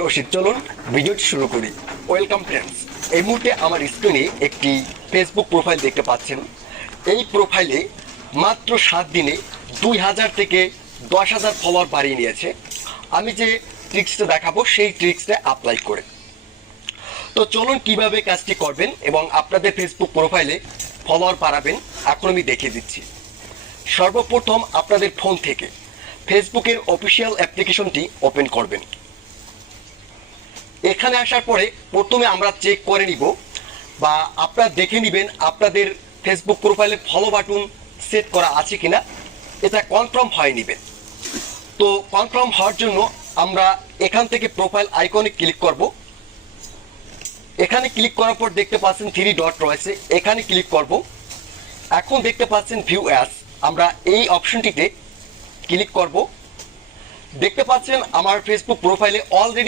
অসিত, চলুন ভিডিওটি শুরু করি। Welcome friends. এই মুহূর্তে আমার স্ক্রিনে একটি ফেসবুক প্রোফাইল দেখতে পাচ্ছেন। এই প্রোফাইলে মাত্র 7 দিনে 2000 থেকে 10,000 ফলোয়ার বাড়িয়ে নিয়েছে। আমি যে ট্রিক্সটা দেখাবো সেই ট্রিক্সটা অ্যাপ্লাই করে। তো চলুন কিভাবে কাজটি করবেন এবং আপনাদের ফেসবুক প্রোফাইলে ফলোয়ার বাড়াবেন এখন আমি দেখিয়ে দিচ্ছি। সর্বপ্রথম আপনাদের ফোন থেকে ফেসবুকের অফিসিয়াল অ্যাপ্লিকেশনটি ওপেন করবেন। এখানে আসার পরে প্রথমে আমরা চেক করে নিব বা আপনারা দেখে নেবেন আপনাদের ফেসবুক প্রোফাইলে ফলো বাটন সেট করা আছে কিনা, এটা কনফার্ম হয়ে নেবেন। তো কনফার্ম হওয়ার জন্য আমরা এখান থেকে প্রোফাইল আইকনে ক্লিক করব। এখানে ক্লিক করার পর দেখতে পাচ্ছেন 3 ডট রয়েছে, এখানে ক্লিক করব। এখন দেখতে পাচ্ছেন ভিউ অ্যাজ, আমরা এই অপশনটিতে ক্লিক করব। দেখতে পাচ্ছেন আমার ফেসবুক প্রোফাইলে অলরেডি